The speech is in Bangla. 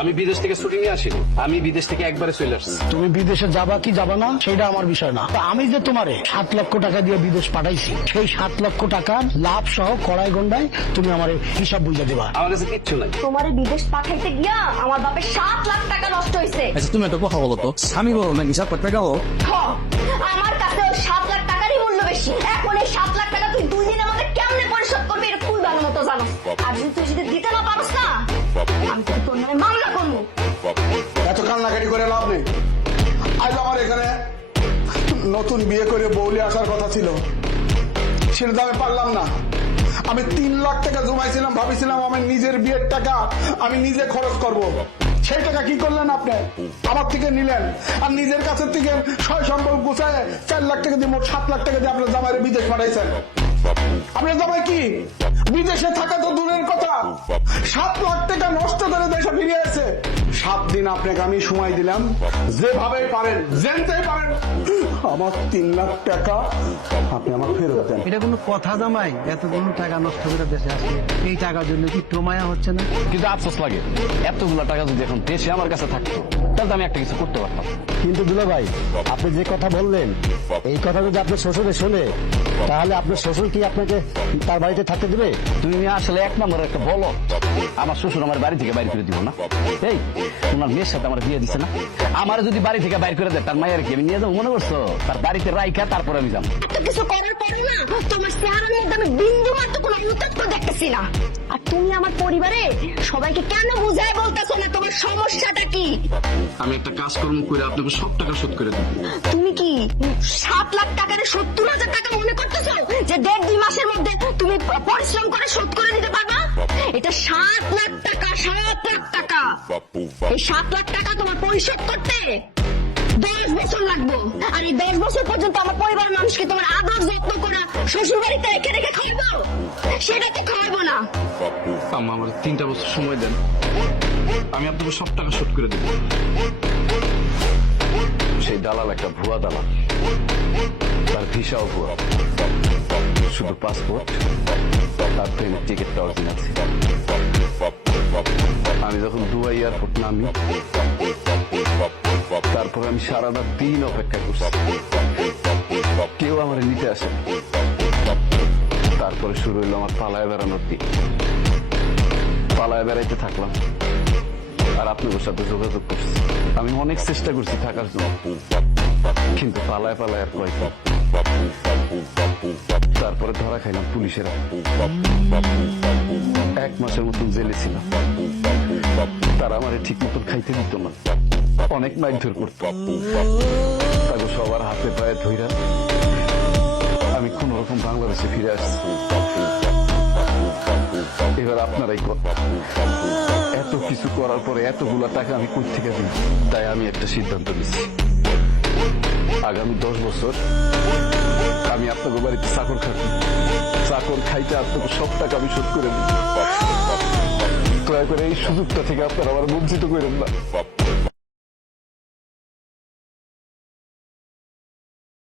আমি বিদেশ থেকে ছুটি নিয়ে আসিনি, আমি বিদেশ থেকে একবারে চলে আসছি। তুমি বিদেশে যাবা কি যাবা না সেটা আমার বিষয় না। আমি যে তোমারে 7 লক্ষ টাকা দিয়ে বিদেশ পাঠাইছি, সেই 7 লক্ষ টাকার লাভ সহ কড়াই গন্ডায় তুমি আমার হিসাব বুঝে দিবা। আমার কাছে কিচ্ছু নাই। তোমার বিদেশ পাঠাইতে গিয়া আমার বাপের 7 লাখ টাকা নষ্ট হয়েছে। আচ্ছা তুমি একটা কথা বলো তো, স্বামী বলো নাকি 7 লাখ টাকা? আমার কাছে ওই 7 লাখ টাকারই মূল্য বেশি। এখন এই 7 লাখ টাকা তুই 2 দিনের মধ্যে কেমনে পরিশোধ করবি এটা তুই ভালো মতো জানো। আর তুই যদি দিতে না পারস না, আমি তোর নামে মামলা করবো। এত কান্নাকাটি করে লাভ নেই। আজ আমার এখানে নতুন বিয়ে করে বউলে আসার কথা ছিল, সেটা তো আমি পারলাম না। আমি 3 লাখ টাকা জমাইছিলাম, ভাবিছিলাম আমার নিজের বিয়ের টাকা আমি নিজে খরচ করব। সেই টাকা কি করলেন আপনি? আমার থেকে নিলেন, আর নিজের কাছে থেকে সয় সম্বল গুছায় 4 লাখ টাকা দিয়ে মোট 7 লাখ টাকা দিয়ে আপনার জামাইয়ের বিদেশ পাঠাইছেন। আপনার জামাই কি বিদেশে থাকা তো দূরের কথা, 7 লাখ টাকা নষ্ট করে দেশে ফিরে এসে 7 দিন আপনাকে আমি সময় দিলাম, যেভাবে পারেন জানতেই পারেন আমার 3 লাখ টাকা আপনি আমার ফেরত দেন। এটা কোনো কথা জামাই? এতগুলো টাকা নষ্ট করে দেশে আসলে এই টাকার জন্য কি প্রমায়া হচ্ছে না? কিন্তু আফসোস লাগে, এতগুলো টাকা যদি এখন দেশে আমার কাছে থাকতো তাহলে তো আমি একটা কিছু করতে পারতাম। কিন্তু দুলা ভাই, আপনি যে কথা বললেন, এই কথা যদি আপনার শ্বশুরে শোনে, তাহলে আপনার শ্বশুর কি আপনাকে তার বাড়িতে থাকতে দেবে? তুমি আসলে 1 নম্বরের একটা বলো। আমার শ্বশুর আমার বাড়ি থেকে বাইর করে দিব না। এই তোমার মেয়ের সাথে আমার বিয়ে দিচ্ছে না, আমার যদি বাড়ি থেকে বাইর করে দেয় তার মায়ের কি আমি নিয়ে যাবো মনে করছো? তার বাড়িতে রাইখা তারপরে আমি যাবো। এত কিছু করার পরে না তোমার চেহারার মধ্যে আমি বিন্দু মাত্র কোনো অনুতপ্ত দেখতেছি না। আর তুমি আমার পরিবারে সবাইকে কেন বুঝায় বলতেছো না তোমার সমস্যাটা কি? আমি একটা কাজকর্ম করে আপনাকে সব টাকা শোধ করে দেবো। তুমি কি 7 লাখ টাকার 70,000 টাকা মনে করতেছো যে 1.5-2 মাসের মধ্যে তুমি পরিশ্রম করে শোধ করে দিতে পারবা? এটা 7 লাখ টাকা, 7 লাখ টাকা। এই 7 লাখ টাকা তোমার পরিশোধ করতে 10 বছর লাগবে। আর এই 10 বছর পর্যন্ত আমার পরিবারের মানুষকে তোমার আদর যত্ন করে শ্বশুর বাড়িতে রেখে রেখে খাওয়াবো? সেটা তো খাওয়াবো না। আম্মা আমার 3টা বছর সময় দেন, আমি আপনাকে সব টাকা শোধ করে দেবো। সেই দালাল একটা ভুয়া দালাল, তার ভিসাও ভুয়া, শুধু পাসপোর্ট তার ট্রেনের টিকিটটা অরিজিনাল ছিল। আমি যখন দুবাই এয়ারপোর্ট নামি, তারপরে আমি সারাটা দিন অপেক্ষা করছি, কেউ আমার নিতে আসে। তারপরে শুরু হইলো আমার পালায় বেড়ানোর দিন। পালায় বেড়াইতে থাকলাম, আর আপনাদের সাথে যোগাযোগ করছি। আমি অনেক চেষ্টা করছি থাকার জন্য, কিন্তু পালায় পালায় আর কয়েক। তারপরে ধরা খাইলাম পুলিশেরা, 1 মাসের মতন জেলে ছিলাম। তারা আমার ঠিক মতন খাইতে দিত না, অনেক মারধর করত। তাকে সবার হাতে পায়ে ধইরা আমি কোন রকম বাংলাদেশে ফিরে আসছি। এবার আপনারাই এত কিছু করার পরে এতগুলা টাকা আমি কই থেকে দিই? তাই আমি একটা সিদ্ধান্ত নিচ্ছি, আগামী 10 বছর আমি আপনাদের বাড়িতে চাকর খাটি, চাকর খাইতে আপনাকে সব টাকা আমি শোধ করে দিই। দয়া করে এই সুযোগটা থেকে আপনারা আমার বঞ্চিত করেন না।